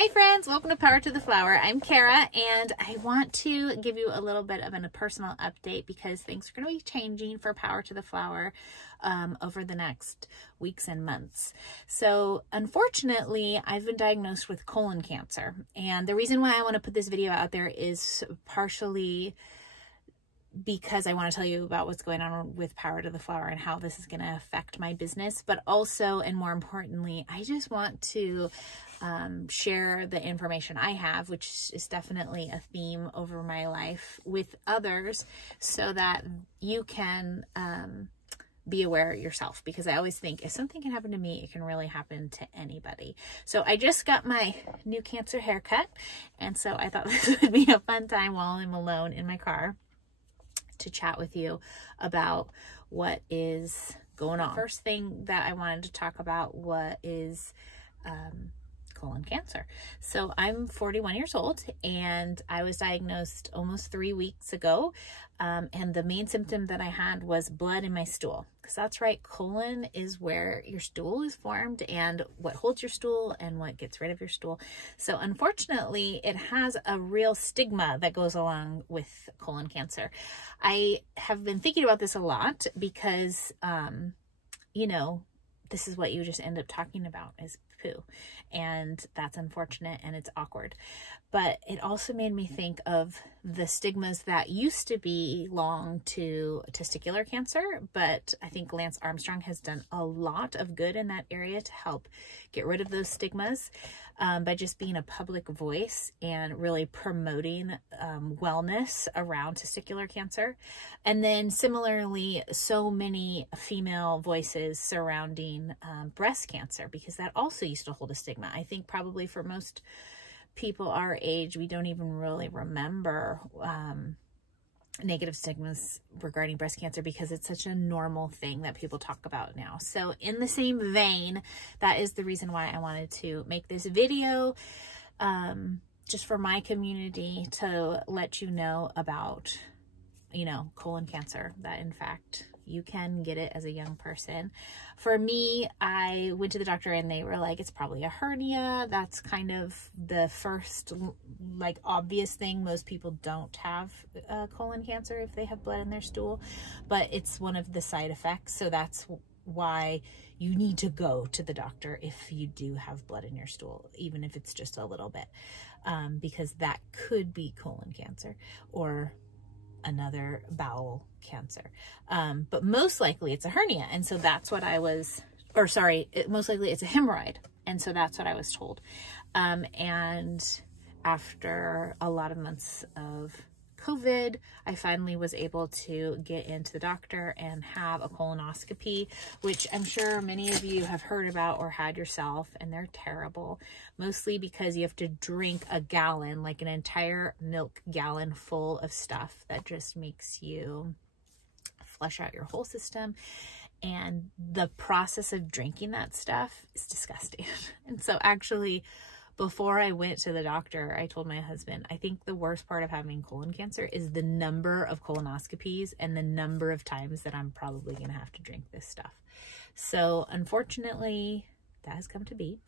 Hi friends, welcome to Power to the Flower. I'm Kara and I want to give you a little bit of a personal update because things are going to be changing for Power to the Flower over the next weeks and months. So unfortunately, I've been diagnosed with colon cancer, and the reason why I want to put this video out there is partially because I want to tell you about what's going on with Power to the Flower and how this is going to affect my business, but also, and more importantly, I just want to share the information I have, which is definitely a theme over my life, with others so that you can be aware yourself, because I always think if something can happen to me, it can really happen to anybody. So I just got my new cancer haircut, and so I thought this would be a fun time while I'm alone in my car to chat with you about what is going on. First thing that I wanted to talk about is colon cancer. So I'm 41 years old and I was diagnosed almost 3 weeks ago. And the main symptom that I had was blood in my stool. Because that's right, colon is where your stool is formed and what holds your stool and what gets rid of your stool. So unfortunately, it has a real stigma that goes along with colon cancer. I have been thinking about this a lot because, you know, this is what you just end up talking about is poo. And that's unfortunate and it's awkward. But it also made me think of the stigmas that used to belong to testicular cancer. But I think Lance Armstrong has done a lot of good in that area to help get rid of those stigmas by just being a public voice and really promoting wellness around testicular cancer. And then similarly, so many female voices surrounding breast cancer, because that also used to hold a stigma. I think probably for most people our age, we don't even really remember negative stigmas regarding breast cancer because it's such a normal thing that people talk about now. So in the same vein, that is the reason why I wanted to make this video just for my community to let you know about, you know, colon cancer, that in fact you can get it as a young person. For me, I went to the doctor and they were like, it's probably a hernia. That's kind of the first, like, obvious thing. Most people don't have colon cancer if they have blood in their stool, but it's one of the side effects. So that's why you need to go to the doctor if you do have blood in your stool, even if it's just a little bit, because that could be colon cancer or another bowel cancer. But most likely it's a hernia. And so that's what I was, or sorry, most likely it's a hemorrhoid. And so that's what I was told. And after a lot of months of COVID, I finally was able to get into the doctor and have a colonoscopy, which I'm sure many of you have heard about or had yourself, and they're terrible, mostly because you have to drink a gallon, like an entire milk gallon full of stuff that just makes you flush out your whole system. And the process of drinking that stuff is disgusting. And so actually, before I went to the doctor, I told my husband, I think the worst part of having colon cancer is the number of colonoscopies and the number of times that I'm probably going to have to drink this stuff. So unfortunately, that has come to be.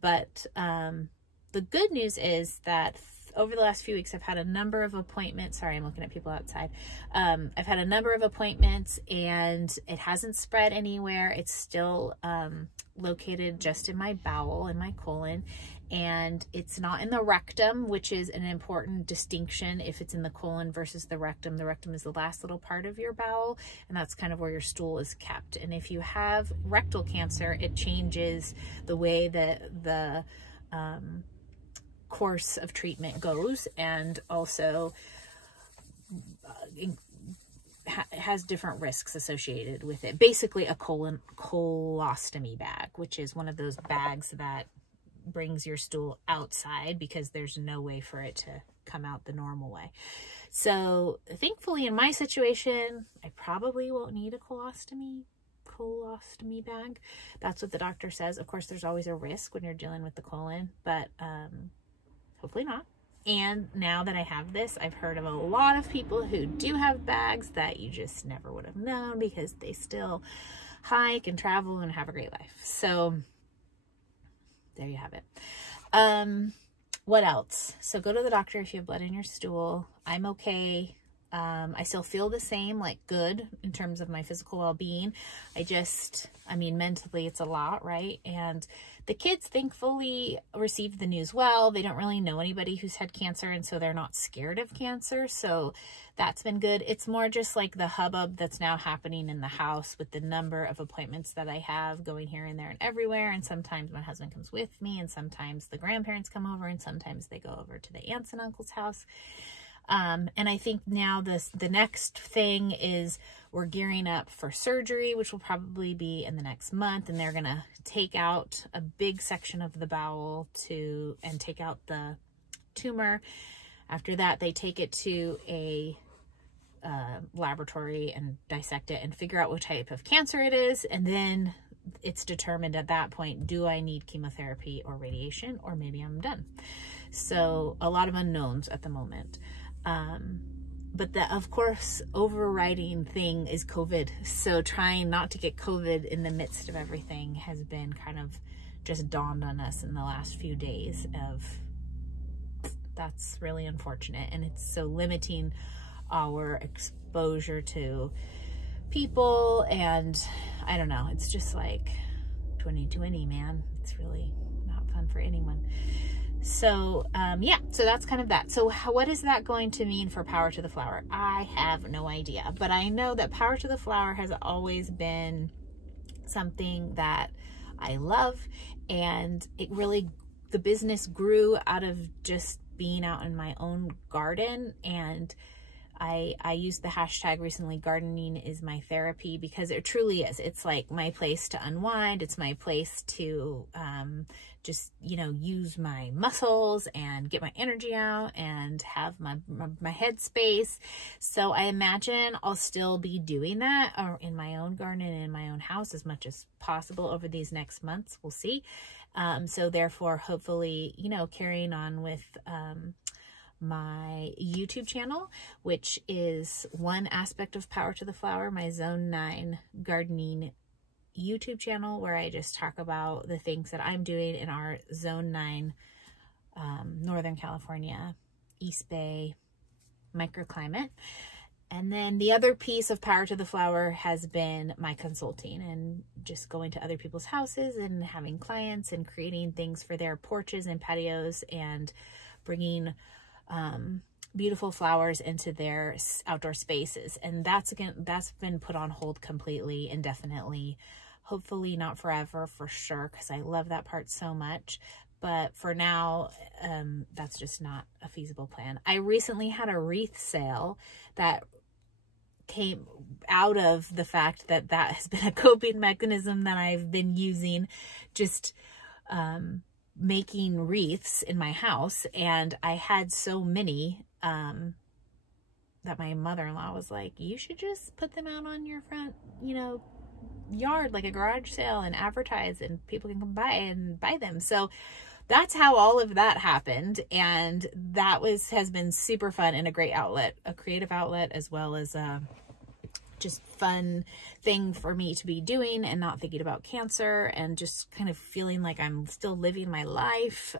But the good news is that over the last few weeks, I've had a number of appointments. Sorry, I'm looking at people outside. I've had a number of appointments and it hasn't spread anywhere. It's still located just in my bowel, in my colon. And it's not in the rectum, which is an important distinction if it's in the colon versus the rectum. The rectum is the last little part of your bowel, and that's kind of where your stool is kept. And if you have rectal cancer, it changes the way that the course of treatment goes, and also has different risks associated with it. Basically a colostomy bag, which is one of those bags that brings your stool outside because there's no way for it to come out the normal way. So thankfully in my situation, I probably won't need a colostomy bag. That's what the doctor says. Of course, there's always a risk when you're dealing with the colon, but hopefully not. And now that I have this, I've heard of a lot of people who do have bags that you just never would have known because they still hike and travel and have a great life. So there you have it. what else? So go to the doctor if you have blood in your stool. I'm okay. I still feel the same, like good in terms of my physical well-being. I mean, mentally it's a lot, right? And the kids thankfully received the news well. They don't really know anybody who's had cancer, and so they're not scared of cancer. So that's been good. It's more just like the hubbub that's now happening in the house with the number of appointments that I have going here and there and everywhere. And sometimes my husband comes with me, and sometimes the grandparents come over, and sometimes they go over to the aunts and uncle's house. And I think now the next thing is we're gearing up for surgery, which will probably be in the next month. And they're going to take out a big section of the bowel and take out the tumor. After that, they take it to a laboratory and dissect it and figure out what type of cancer it is. And then it's determined at that point, do I need chemotherapy or radiation, or maybe I'm done. So a lot of unknowns at the moment. But the, of course, overriding thing is COVID. So trying not to get COVID in the midst of everything has been kind of just dawned on us in the last few days that's really unfortunate. And it's so limiting our exposure to people. And I don't know, it's just like 2020, man. It's really not fun for anyone. So, yeah, so that's kind of that. So what is that going to mean for Power to the Flower? I have no idea, but I know that Power to the Flower has always been something that I love, and it really, the business grew out of just being out in my own garden. And I used the hashtag recently, gardening is my therapy, because it truly is. It's like my place to unwind. It's my place to just, you know, use my muscles and get my energy out and have my head space. So I imagine I'll still be doing that in my own garden and in my own house as much as possible over these next months. We'll see. So therefore, hopefully, you know, carrying on with my YouTube channel, which is one aspect of Power to the Flower, my Zone 9 gardening YouTube channel, where I just talk about the things that I'm doing in our Zone 9 Northern California, East Bay microclimate. And then the other piece of Power to the Flower has been my consulting and just going to other people's houses and having clients and creating things for their porches and patios and bringing beautiful flowers into their outdoor spaces. And that's been put on hold completely, indefinitely, hopefully not forever, for sure, because I love that part so much. But for now, that's just not a feasible plan. I recently had a wreath sale that came out of the fact that has been a coping mechanism that I've been using, just making wreaths in my house. And I had so many that my mother-in-law was like, you should just put them out on your front, you know, yard, like a garage sale, and advertise, and people can come by and buy them. So that's how all of that happened. And that has been super fun and a great outlet, a creative outlet, as well as just fun thing for me to be doing and not thinking about cancer and just kind of feeling like I'm still living my life.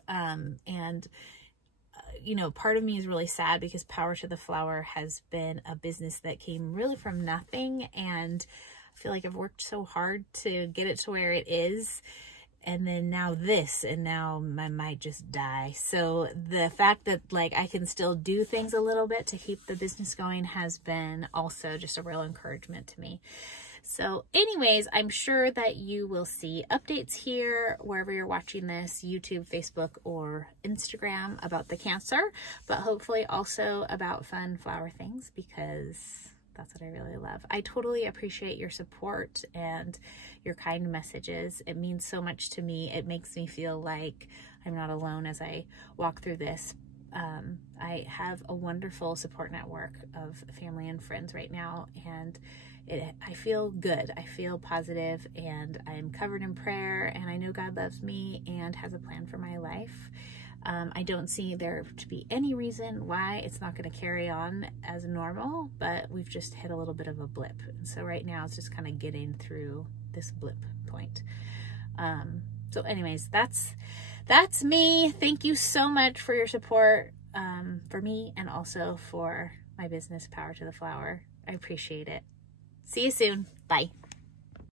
You know, part of me is really sad because Power to the Flower has been a business that came really from nothing. And I feel like I've worked so hard to get it to where it is. And then now this, and now I might just die. So the fact that like I can still do things a little bit to keep the business going has been also just a real encouragement to me. So anyways, I'm sure that you will see updates here wherever you're watching this, YouTube, Facebook, or Instagram, about the cancer, but hopefully also about fun flower things, because that's what I really love. I totally appreciate your support and your kind messages. It means so much to me. It makes me feel like I'm not alone as I walk through this. I have a wonderful support network of family and friends right now, and I feel good. I feel positive, and I'm covered in prayer, and I know God loves me and has a plan for my life. I don't see there to be any reason why it's not going to carry on as normal, but we've just hit a little bit of a blip. And so right now it's just kind of getting through this blip point. So anyways, that's that's me. Thank you so much for your support for me and also for my business, Power to the Flower. I appreciate it. See you soon. Bye.